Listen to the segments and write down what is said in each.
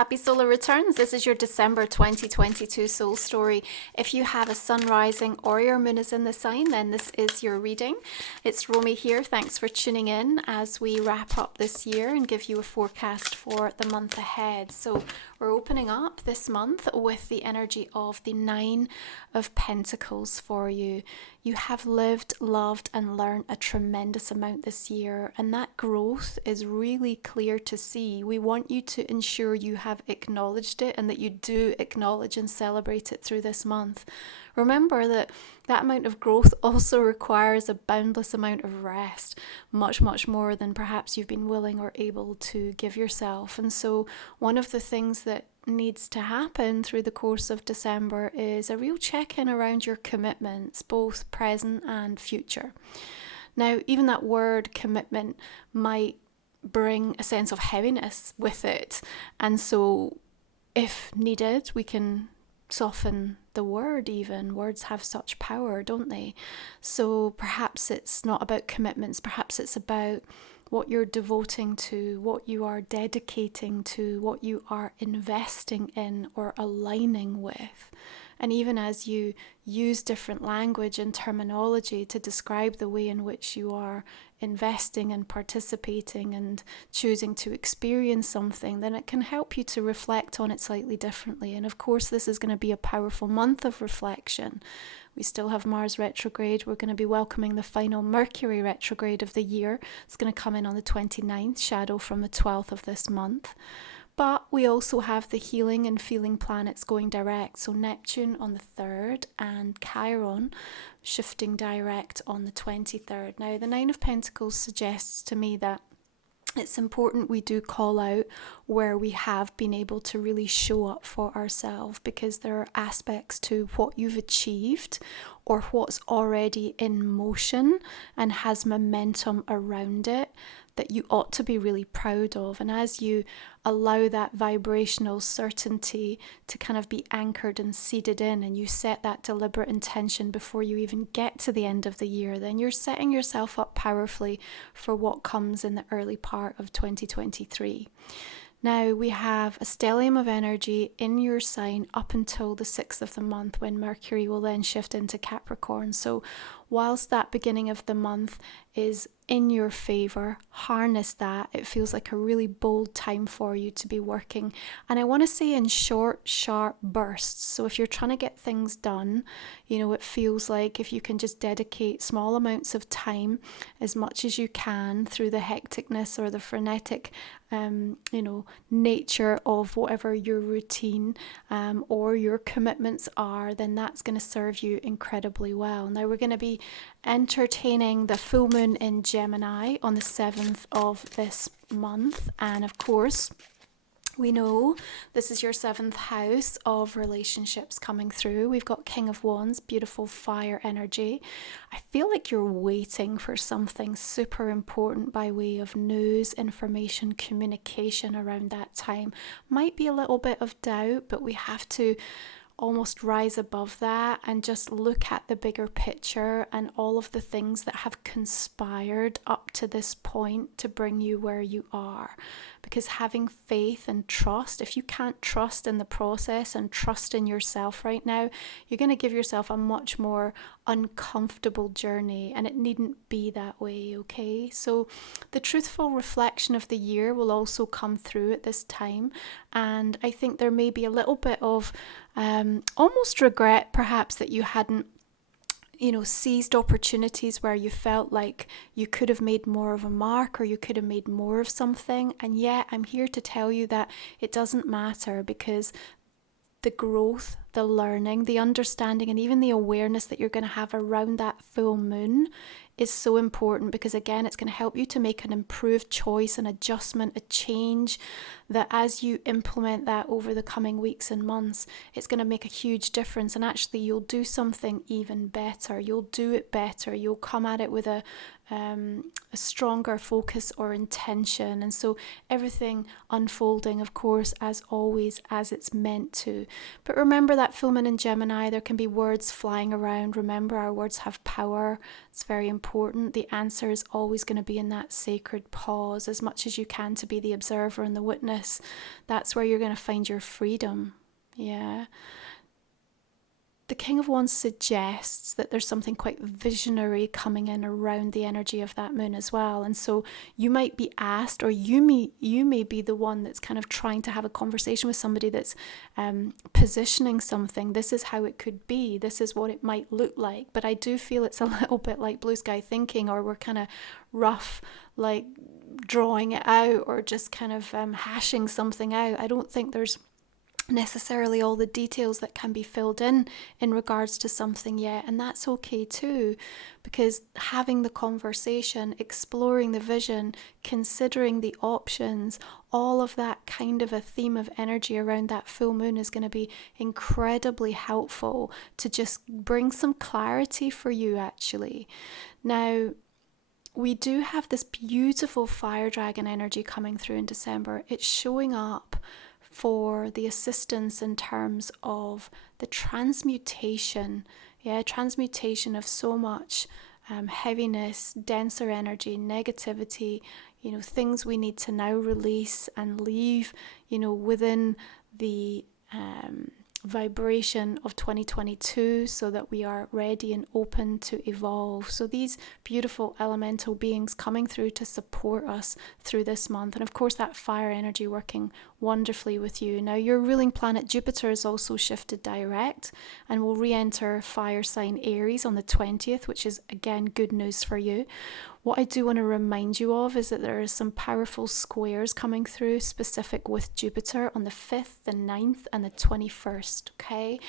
Happy solar returns. This is your December 2022 soul story. If you have a sun rising or your moon is in the sign, then this is your reading. It's Romy here. Thanks for tuning in as we wrap up this year and give you a forecast for the month ahead. So we're opening up this month with the energy of the Nine of Pentacles for you. You have lived, loved and learned a tremendous amount this year, and that growth is really clear to see. We want you to ensure you have acknowledged it and that you do acknowledge and celebrate it through this month. Remember that that amount of growth also requires a boundless amount of rest, much more than perhaps you've been willing or able to give yourself. And so one of the things that needs to happen through the course of December is a real check-in around your commitments, both present and future. Now, even that word commitment might bring a sense of heaviness with it, and so if needed, we can soften the word. Even words have such power, don't they? So perhaps it's not about commitments, perhaps it's about what you're devoting to, what you are dedicating to, what you are investing in or aligning with. And even as you use different language and terminology to describe the way in which you are investing and participating and choosing to experience something, then it can help you to reflect on it slightly differently. And of course, this is going to be a powerful month of reflection. We still have Mars retrograde. We're going to be welcoming the final Mercury retrograde of the year. It's going to come in on the 29th, shadow from the 12th of this month. But we also have the healing and feeling planets going direct. So Neptune on the 3rd and Chiron shifting direct on the 23rd. Now, the Nine of Pentacles suggests to me that it's important we do call out where we have been able to really show up for ourselves, because there are aspects to what you've achieved or what's already in motion and has momentum around it that you ought to be really proud of. And as you allow that vibrational certainty to kind of be anchored and seeded in, and you set that deliberate intention before you even get to the end of the year, then you're setting yourself up powerfully for what comes in the early part of 2023. Now, we have a stellium of energy in your sign up until the 6th of the month, when Mercury will then shift into Capricorn. So whilst that beginning of the month is in your favor, harness that. It feels like a really bold time for you to be working. And I want to say in short, sharp bursts. So if you're trying to get things done, it feels like if you can just dedicate small amounts of time, as much as you can, through the hecticness or the frenetic nature of whatever your routine or your commitments are, then that's going to serve you incredibly well. Now, we're going to be entertaining the full moon in Gemini on the 7th of this month, and of course we know this is your 7th house of relationships coming through. We've got King of Wands, beautiful fire energy. I feel like you're waiting for something super important by way of news, information, communication around that time. Might be a little bit of doubt, but we have to almost rise above that and just look at the bigger picture and all of the things that have conspired up to this point to bring you where you are. Because having faith and trust, if you can't trust in the process and trust in yourself right now, you're going to give yourself a much more uncomfortable journey, and it needn't be that way, okay? So the truthful reflection of the year will also come through at this time, and I think there may be a little bit of almost regret perhaps that you hadn't seized opportunities where you felt like you could have made more of a mark or you could have made more of something. And yet I'm here to tell you that it doesn't matter, because the growth, the learning, the understanding, and even the awareness that you're going to have around that full moon is so important, because again, it's going to help you to make an improved choice, an adjustment, a change, that as you implement that over the coming weeks and months, it's going to make a huge difference. And actually you'll do something even better. You'll do it better. You'll come at it with a stronger focus or intention. And so everything unfolding, of course, as always, as it's meant to. But remember that full moon in Gemini, there can be words flying around. Remember, our words have power. It's very important. The answer is always going to be in that sacred pause, as much as you can to be the observer and the witness. That's where you're going to find your freedom. Yeah. The King of Wands suggests that there's something quite visionary coming in around the energy of that moon as well. And so you might be asked, or you may be the one that's kind of trying to have a conversation with somebody that's positioning something. This is how it could be. This is what it might look like. But I do feel it's a little bit like blue sky thinking, or we're kind of rough, like drawing it out, or just kind of hashing something out. I don't think there's necessarily all the details that can be filled in regards to something yet, and that's okay too, because having the conversation, exploring the vision, considering the options, all of that kind of a theme of energy around that full moon is going to be incredibly helpful to just bring some clarity for you actually. Now, we do have this beautiful fire dragon energy coming through in December. It's showing up for the assistance in terms of the transmutation of so much heaviness, denser energy, negativity, things we need to now release and leave, within the vibration of 2022, so that we are ready and open to evolve. So these beautiful elemental beings coming through to support us through this month, and of course that fire energy working wonderfully with you. Now, your ruling planet Jupiter is also shifted direct and will re-enter fire sign Aries on the 20th, which is again good news for you. What I do want to remind you of is that there are some powerful squares coming through specific with Jupiter on the 5th, the 9th and the 21st, okay?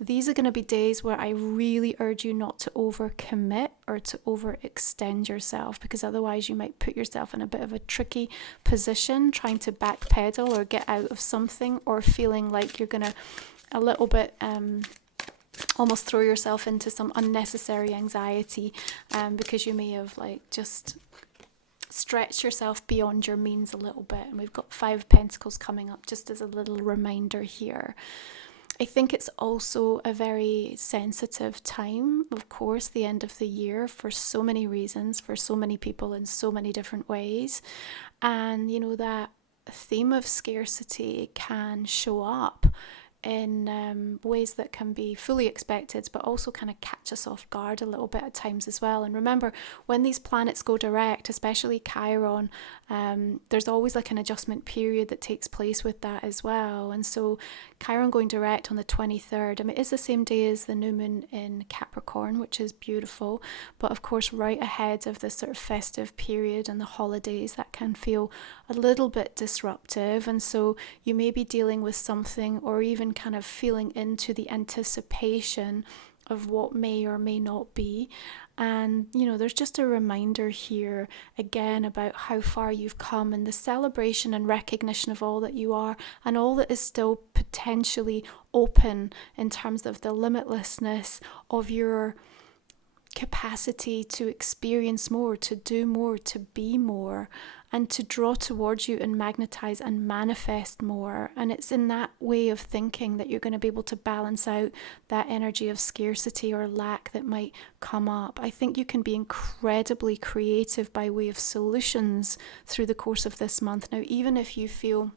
These are going to be days where I really urge you not to overcommit or to overextend yourself, because otherwise you might put yourself in a bit of a tricky position trying to backpedal or get out of something, or feeling like you're going to a little bit almost throw yourself into some unnecessary anxiety because you may have just stretched yourself beyond your means a little bit. And we've got 5 of Pentacles coming up just as a little reminder here. I think it's also a very sensitive time, of course, the end of the year, for so many reasons, for so many people in so many different ways. And that theme of scarcity can show up in ways that can be fully expected, but also kind of catch us off guard a little bit at times as well. And remember, when these planets go direct, especially Chiron, there's always an adjustment period that takes place with that as well. And so Chiron going direct on the 23rd, it is the same day as the new moon in Capricorn, which is beautiful, but of course right ahead of this sort of festive period and the holidays, that can feel a little bit disruptive. And so you may be dealing with something, or even kind of feeling into the anticipation of what may or may not be. And there's just a reminder here again about how far you've come, and the celebration and recognition of all that you are and all that is still potentially open in terms of the limitlessness of your capacity to experience more, to do more, to be more, and to draw towards you and magnetize and manifest more. And it's in that way of thinking that you're going to be able to balance out that energy of scarcity or lack that might come up. I think you can be incredibly creative by way of solutions through the course of this month. Now, even if you feel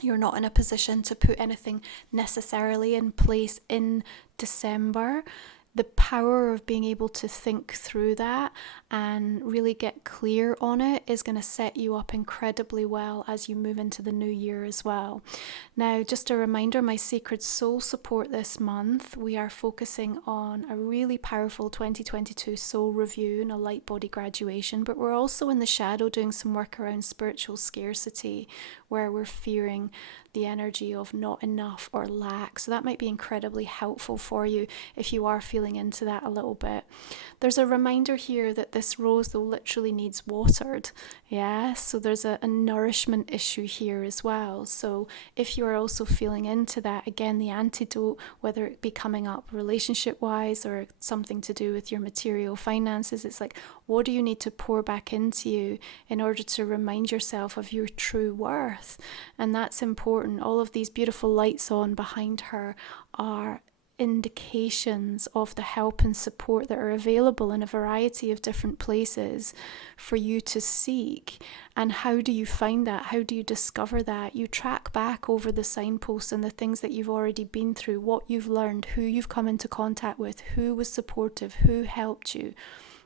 you're not in a position to put anything necessarily in place in December, the power of being able to think through that and really get clear on it is going to set you up incredibly well as you move into the new year as well. Now, just a reminder, my Sacred Soul support this month, we are focusing on a really powerful 2022 soul review and a light body graduation, but we're also in the shadow doing some work around spiritual scarcity, where we're fearing the energy of not enough or lack. So that might be incredibly helpful for you if you are feeling into that a little bit. There's a reminder here that this rose, though, literally needs watered. Yeah, so there's a nourishment issue here as well. So if you are also feeling into that, again, the antidote, whether it be coming up relationship wise or something to do with your material finances, it's what do you need to pour back into you in order to remind yourself of your true worth? birth. And that's important. All of these beautiful lights on behind her are indications of the help and support that are available in a variety of different places for you to seek. And how do you find that? How do you discover that? You track back over the signposts and the things that you've already been through, what you've learned, who you've come into contact with, who was supportive, who helped you.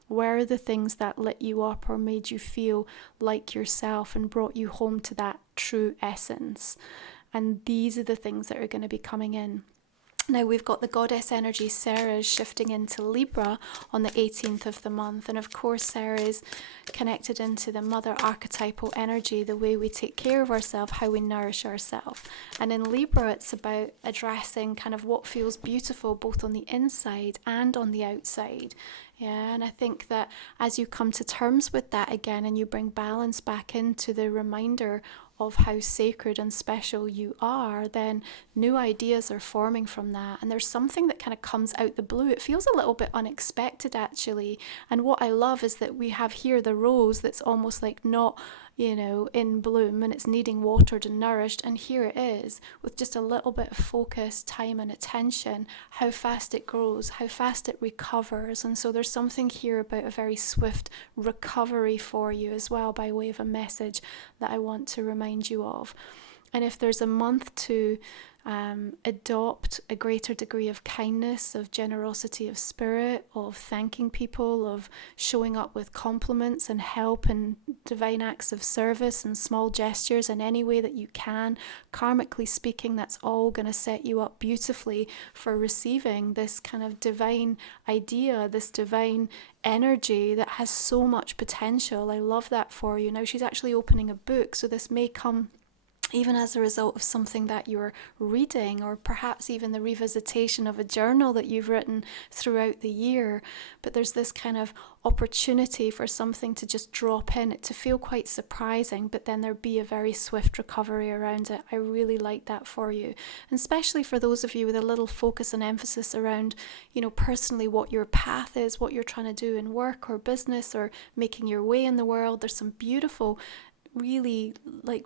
Where are the things that lit you up or made you feel like yourself and brought you home to that true essence? And these are the things that are going to be coming in. Now we've got the goddess energy Ceres shifting into Libra on the 18th of the month. And of course, Ceres is connected into the mother archetypal energy, the way we take care of ourselves, how we nourish ourselves. And in Libra, it's about addressing kind of what feels beautiful both on the inside and on the outside. Yeah, and I think that as you come to terms with that again and you bring balance back into the reminder of how sacred and special you are, then new ideas are forming from that. And there's something that kind of comes out the blue. It feels a little bit unexpected, actually. And what I love is that we have here the rose that's almost like not, in bloom, and it's needing watered and nourished. And here it is with just a little bit of focus, time and attention, how fast it grows, how fast it recovers. And so there's something here about a very swift recovery for you as well, by way of a message that I want to remind you of. And if there's a month to adopt a greater degree of kindness, of generosity of spirit, of thanking people, of showing up with compliments and help and divine acts of service and small gestures in any way that you can, karmically speaking, that's all going to set you up beautifully for receiving this kind of divine idea, this divine energy that has so much potential. I love that for you. Now she's actually opening a book, so this may come even as a result of something that you're reading, or perhaps even the revisitation of a journal that you've written throughout the year. But there's this kind of opportunity for something to just drop in, it to feel quite surprising, but then there be a very swift recovery around it. I really like that for you, and especially for those of you with a little focus and emphasis around, personally what your path is, what you're trying to do in work or business or making your way in the world. There's some beautiful, really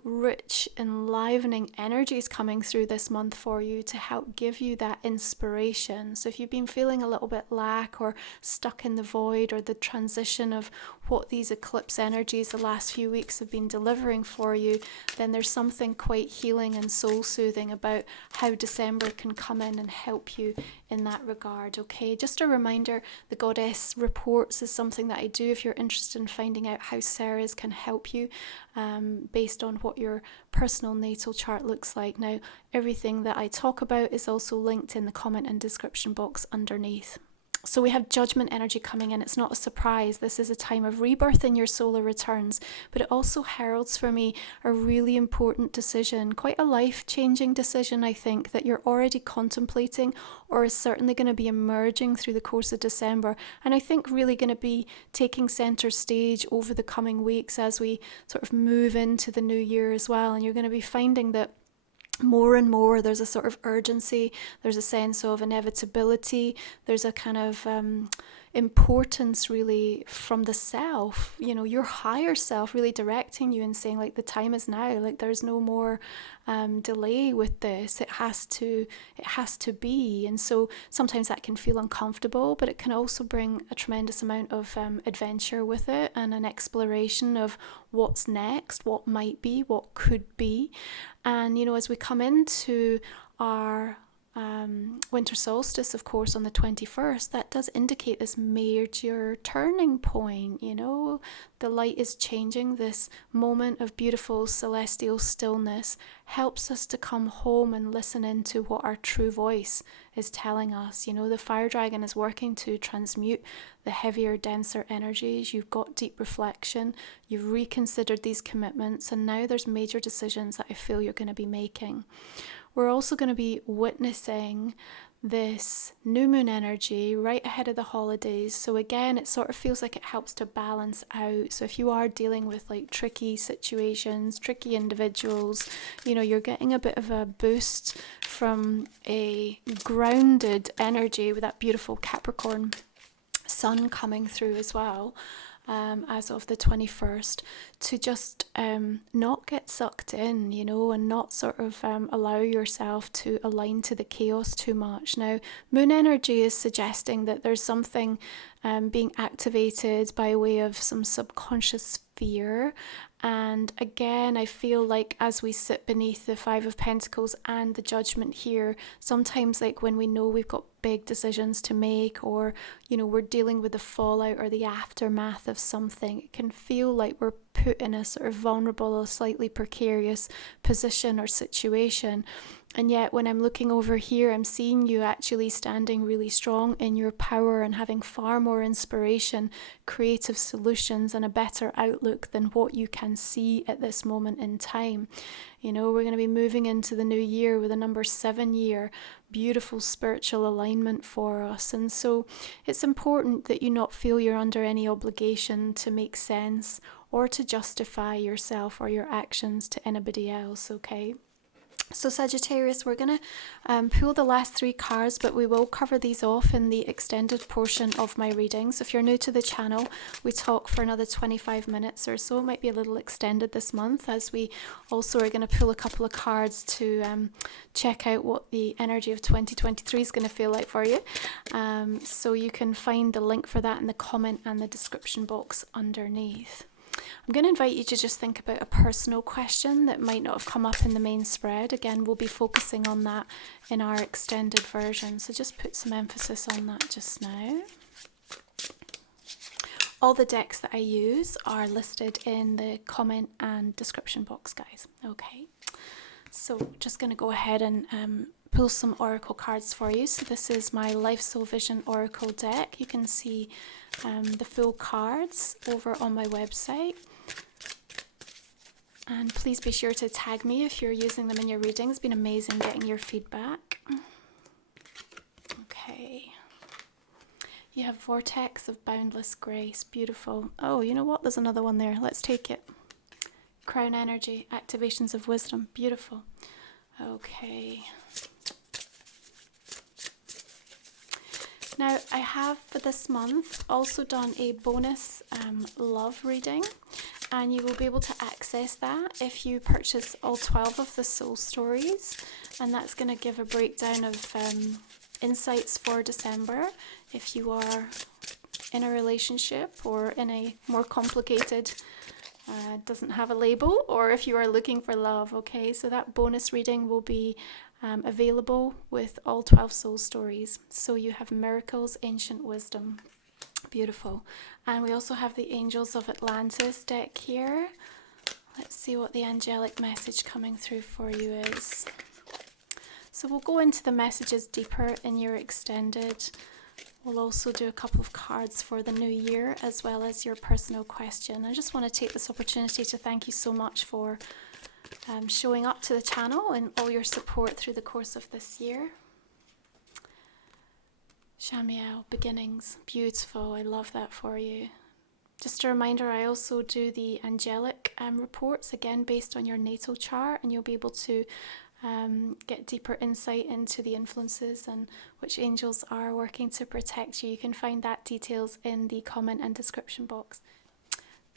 rich, enlivening energies coming through this month for you to help give you that inspiration. So if you've been feeling a little bit lack or stuck in the void, or the transition of what these eclipse energies the last few weeks have been delivering for you, then there's something quite healing and soul soothing about how December can come in and help you in that regard. Okay, just a reminder, the goddess reports is something that I do if you're interested in finding out how Ceres can help you based on what your personal natal chart looks like. Now, everything that I talk about is also linked in the comment and description box underneath. So we have judgment energy coming in. It's not a surprise. This is a time of rebirth in your solar returns, but it also heralds for me a really important decision, quite a life-changing decision, I think, that you're already contemplating, or is certainly going to be emerging through the course of December. And I think really going to be taking center stage over the coming weeks as we sort of move into the new year as well. And you're going to be finding that more and more there's a sort of urgency, there's a sense of inevitability, there's a kind of importance really from the self, your higher self really directing you and saying the time is now, there's no more delay with this, it has to be. And so sometimes that can feel uncomfortable, but it can also bring a tremendous amount of adventure with it, and an exploration of what's next, what might be, what could be. And as we come into our winter solstice, of course, on the 21st, that does indicate this major turning point. The light is changing. This moment of beautiful celestial stillness helps us to come home and listen into what our true voice is telling us. The fire dragon is working to transmute the heavier, denser energies. You've got deep reflection, you've reconsidered these commitments, and now there's major decisions that I feel you're going to be making. We're also going to be witnessing this new moon energy right ahead of the holidays. So again, it sort of feels like it helps to balance out. So if you are dealing with tricky situations, tricky individuals, you're getting a bit of a boost from a grounded energy with that beautiful Capricorn sun coming through as well. As of the 21st. to just not get sucked in, you know, and not sort of allow yourself to align to the chaos too much. Now, moon energy is suggesting that there's something being activated by way of some subconscious fear. And again, I feel like as we sit beneath the Five of Pentacles and the Judgment here, sometimes like when we know we've got big decisions to make, or, you know, we're dealing with the fallout or the aftermath of something, it can feel like we're put in a sort of vulnerable or slightly precarious position or situation. And yet when I'm looking over here, I'm seeing you actually standing really strong in your power and having far more inspiration, creative solutions, and a better outlook than what you can see at this moment in time. You know, we're going to be moving into the new year with a number 7 year, beautiful spiritual alignment for us. And so it's important that you not feel you're under any obligation to make sense or to justify yourself or your actions to anybody else, okay? So Sagittarius, we're going to pull the last 3 cards, but we will cover these off in the extended portion of my readings. If you're new to the channel, we talk for another 25 minutes or so. It might be a little extended this month, as we also are going to pull a couple of cards to check out what the energy of 2023 is going to feel like for you. So you can find the link for that in the comment and the description box underneath. I'm going to invite you to just think about a personal question that might not have come up in the main spread. Again, we'll be focusing on that in our extended version, so just put some emphasis on that just now. All the decks that I use are listed in the comment and description box, guys. Okay, so just going to go ahead and pull some oracle cards for you. So this is my Life Soul Vision Oracle deck. You can see the full cards over on my website. And please be sure to tag me if you're using them in your readings. It's been amazing getting your feedback. Okay. You have Vortex of Boundless Grace. Beautiful. Oh, you know what? There's another one there. Let's take it. Crown Energy. Activations of Wisdom. Beautiful. Okay. Now, I have for this month also done a bonus love reading, and you will be able to access that if you purchase all 12 of the soul stories, and that's going to give a breakdown of insights for December if you are in a relationship or in a more complicated, doesn't have a label, or if you are looking for love. Okay, so that bonus reading will be available with all 12 soul stories. So you have Miracles, Ancient Wisdom. Beautiful. And we also have the Angels of Atlantis deck here. Let's see what the angelic message coming through for you is. So we'll go into the messages deeper in your extended. We'll also do a couple of cards for the new year, as well as your personal question. I just want to take this opportunity to thank you so much for showing up to the channel and all your support through the course of this year. Shamiel, Beginnings. Beautiful. I love that for you. Just a reminder, I also do the angelic reports, again based on your natal chart, and you'll be able to get deeper insight into the influences and which angels are working to protect you. You can find that details in the comment and description box.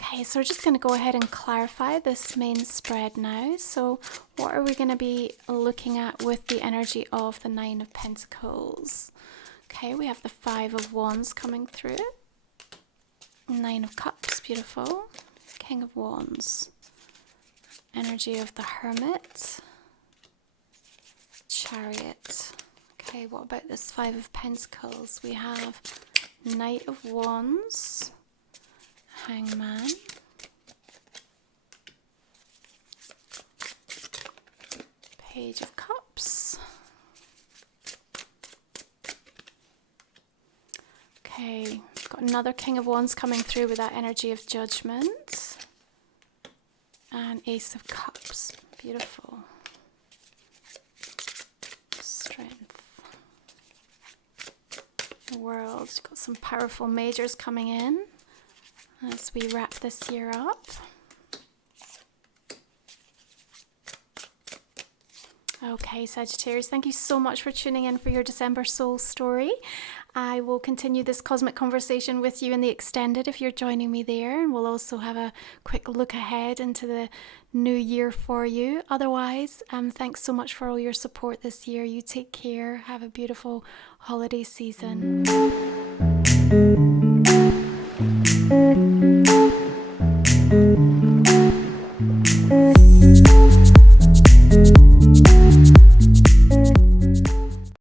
Okay, so we're just going to go ahead and clarify this main spread now. So what are we going to be looking at with the energy of the Nine of Pentacles? Okay, we have the Five of Wands coming through. Nine of Cups, beautiful. King of Wands. Energy of the Hermit. Chariot. Okay, what about this Five of Pentacles? We have Knight of Wands. Hangman. Page of Cups. Okay, got another King of Wands coming through with that energy of Judgment. And Ace of Cups. Beautiful. Strength. World. Got some powerful majors coming in as we wrap this year up. Okay, Sagittarius, thank you so much for tuning in for your December soul story. I will continue this cosmic conversation with you in the extended if you're joining me there, and we'll also have a quick look ahead into the new year for you. Otherwise, thanks so much for all your support this year. You take care. Have a beautiful holiday season.